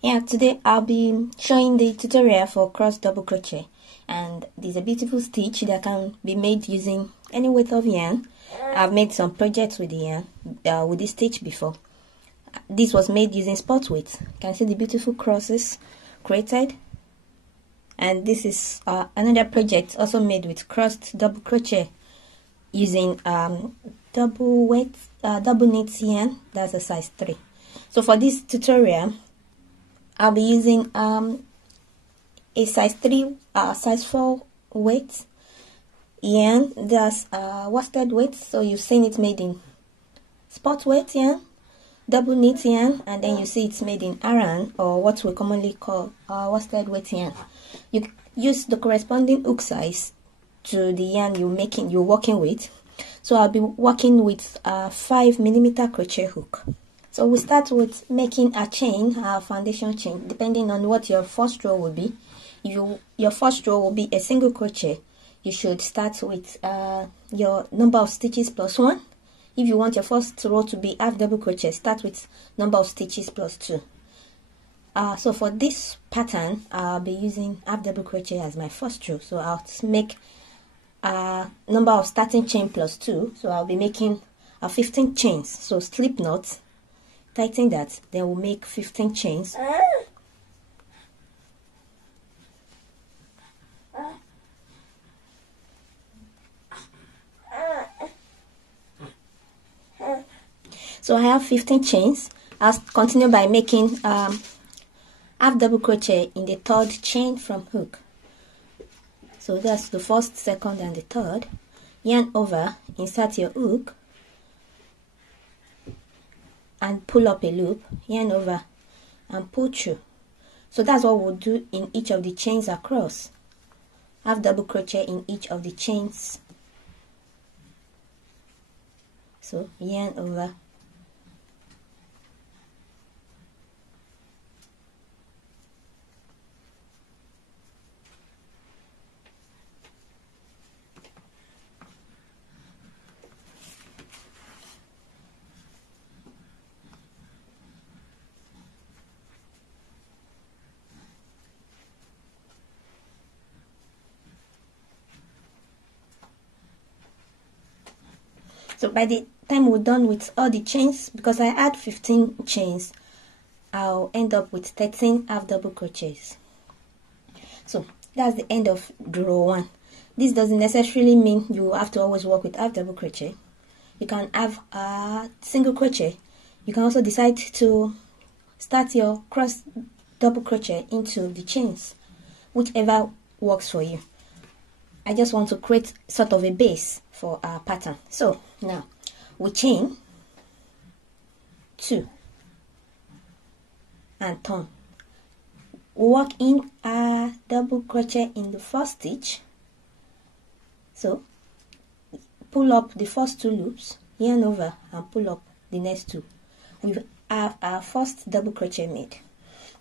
Yeah, today I'll be showing the tutorial for cross double crochet, and there's a beautiful stitch that can be made using any weight of yarn. I've made some projects with the yarn with this stitch before. This was made using spot weight. You can see the beautiful crosses created, and this is another project also made with crossed double crochet using double knit yarn. That's a size 3. So for this tutorial I'll be using a size 3 size 4 weight yarn. That's worsted weight, so you've seen it made in spot weight yarn, double knit yarn, and then you see it's made in aran, or what we commonly call worsted weight yarn. You use the corresponding hook size to the yarn you're working with. So I'll be working with a 5mm crochet hook. So we start with making a chain, a foundation chain, depending on what your first row will be. Your first row will be a single crochet. You should start with your number of stitches plus 1. If you want your first row to be half double crochet, start with number of stitches plus 2. So for this pattern, I'll be using half double crochet as my first row. So I'll make number of starting chain plus 2. So I'll be making 15 chains. So slip knot, tighten that, then we'll make 15 chains. So I have 15 chains. I'll continue by making half double crochet in the 3rd chain from hook. So that's the 1st, 2nd, and the 3rd. Yarn over, insert your hook, and pull up a loop, yarn over, and pull through. So that's what we'll do in each of the chains across. Half double crochet in each of the chains. So yarn over, so by the time we're done with all the chains, because I had 15 chains, I'll end up with 13 half double crochets. So that's the end of row 1. This doesn't necessarily mean you have to always work with half double crochet. You can have a single crochet. You can also decide to start your cross double crochet into the chains, whichever works for you. I just want to create sort of a base for our pattern. So now we chain 2 and turn. We work in a double crochet in the first stitch. So pull up the first 2 loops, yarn over, and pull up the next 2. We have our first double crochet made.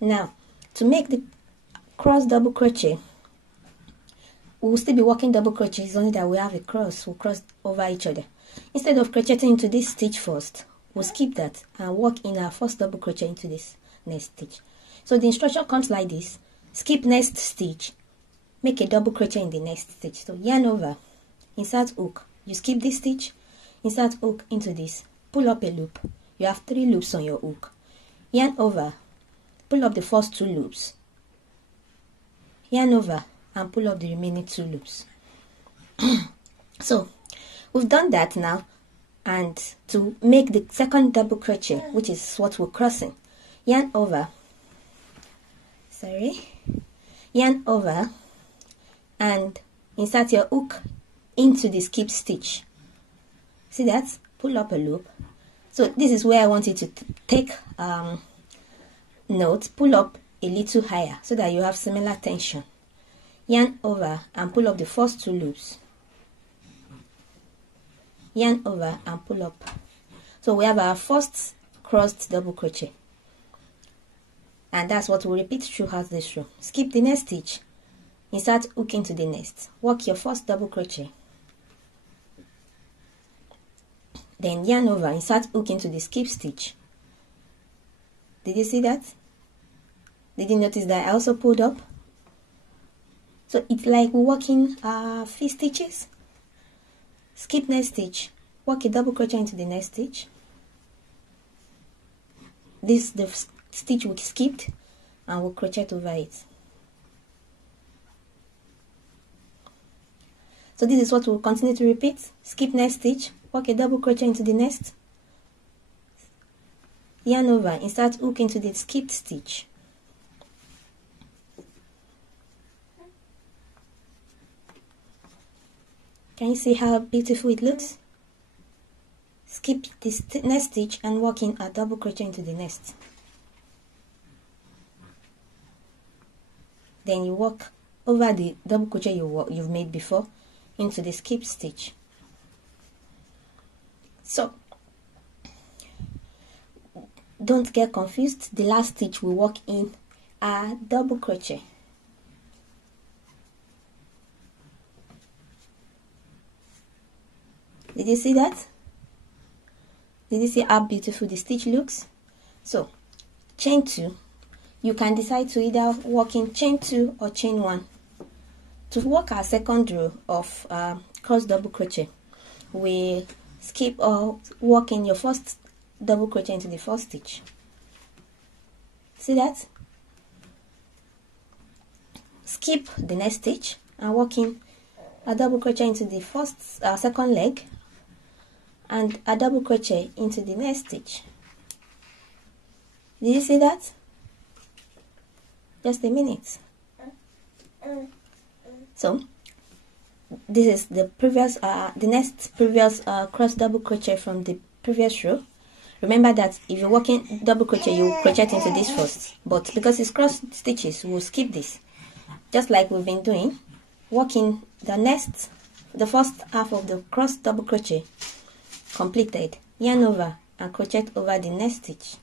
Now to make the cross double crochet, we'll still be working double crochet, it's only that we have a cross. We'll cross over each other. Instead of crocheting into this stitch first, we'll skip that and work in our first double crochet into this next stitch. So the instruction comes like this: skip next stitch, make a double crochet in the next stitch. So yarn over, insert hook, you skip this stitch, insert hook into this, pull up a loop. You have 3 loops on your hook. Yarn over, pull up the first 2 loops, yarn over, and pull up the remaining 2 loops. So we've done that now, and to make the second double crochet, which is what we're crossing, yarn over, yarn over, and insert your hook into the skip stitch. See that? Pull up a loop. So this is where I want you to take note. Pull up a little higher so that you have similar tension. Yarn over and pull up the first 2 loops. Yarn over and pull up. So we have our first crossed double crochet, and that's what we'll repeat throughout this row. Skip the next stitch, insert hook into the next, work your first double crochet, then yarn over, insert hook into the skip stitch. Did you see that? Did you notice that I also pulled up? So it's like working 3 stitches. Skip next stitch, work a double crochet into the next stitch. This is the stitch we skipped, and we'll crochet over it. So this is what we'll continue to repeat. Skip next stitch, work a double crochet into the next, yarn over, insert hook into the skipped stitch. Can you see how beautiful it looks? Skip this next stitch and work in a double crochet into the next. Then you work over the double crochet you've made before into the skip stitch. So don't get confused. The last stitch we work in a double crochet. Did you see that? Did you see how beautiful the stitch looks? So chain 2, you can decide to either work in chain 2 or chain 1. To work our second row of cross double crochet, we skip or work in your first double crochet into the first stitch. See that? Skip the next stitch and work in a double crochet into the second leg, and a double crochet into the next stitch. Did you see that? Just a minute. So this is the previous next cross double crochet from the previous row. Remember that if you're working double crochet, you crochet into this first, but because it's cross stitches, we'll skip this, just like we've been doing. Working the first half of the cross double crochet completed, yarn over and crochet over the next stitch.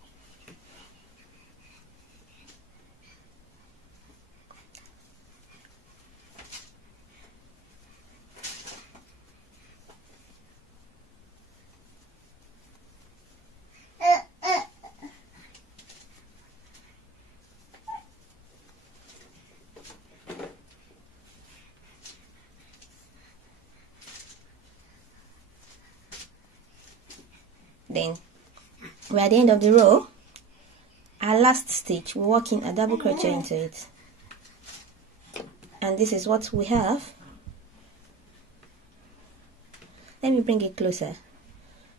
Then we're at the end of the row. Our last stitch, we're working a double crochet into it, and this is what we have. Let me bring it closer.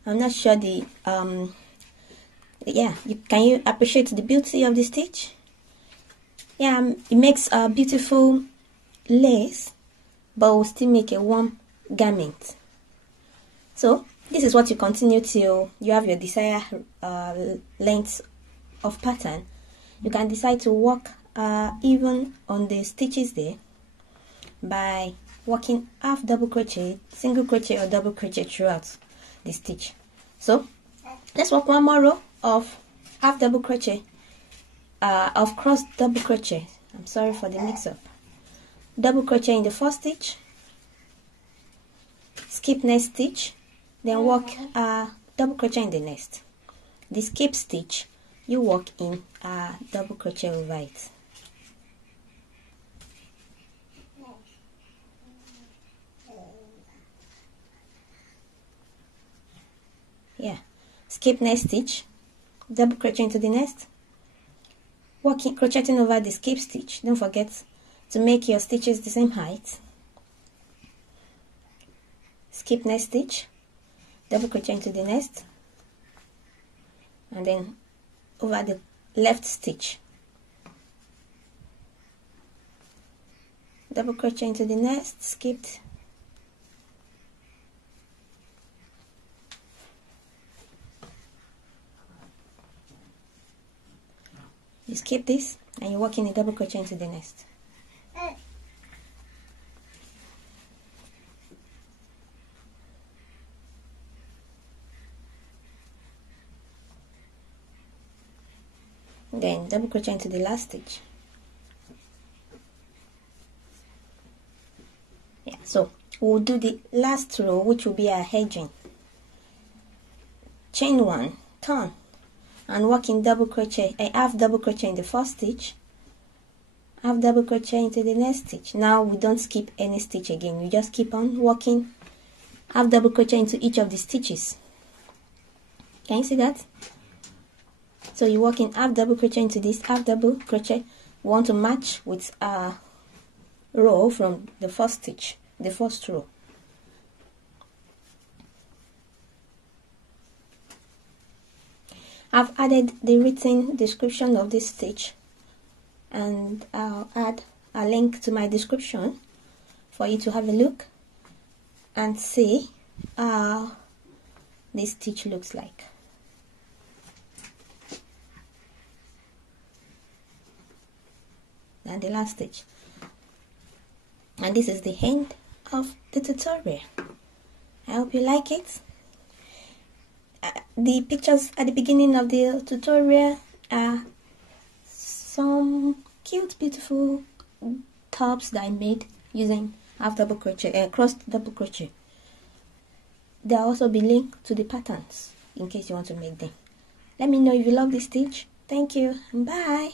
I'm not sure the can you appreciate the beauty of the stitch? Yeah, it makes a beautiful lace, but will still make a warm garment. So this is what you continue till you have your desired length of pattern. You can decide to work even on the stitches there by working half double crochet, single crochet or double crochet throughout the stitch. So let's work one more row of half double crochet, of cross double crochet. I'm sorry for the mix-up. Double crochet in the first stitch, skip next stitch, then work double crochet in the next. The skip stitch, you work in double crochet over it. Yeah, skip next stitch, double crochet into the next, working crocheting over the skip stitch. Don't forget to make your stitches the same height. Skip next stitch, double crochet into the next, and then over the left stitch, double crochet into the next, skipped, you skip this and you work in a double crochet into the next. Then double crochet into the last stitch. Yeah, so we'll do the last row, which will be our edging. Chain 1, turn, and work in double crochet, a half double crochet in the first stitch, half double crochet into the next stitch. Now we don't skip any stitch again, we just keep on working half double crochet into each of the stitches. Can you see that? So you work in half double crochet into this half double crochet. We want to match with a row from the first stitch, the first row. I've added the written description of this stitch, and I'll add a link to my description for you to have a look and see how this stitch looks like. And the last stitch. And this is the end of the tutorial. I hope you like it. The pictures at the beginning of the tutorial are some cute, beautiful tops that I made using half double crochet, cross double crochet. There will also be links to the patterns in case you want to make them. Let me know if you love this stitch. Thank you and bye.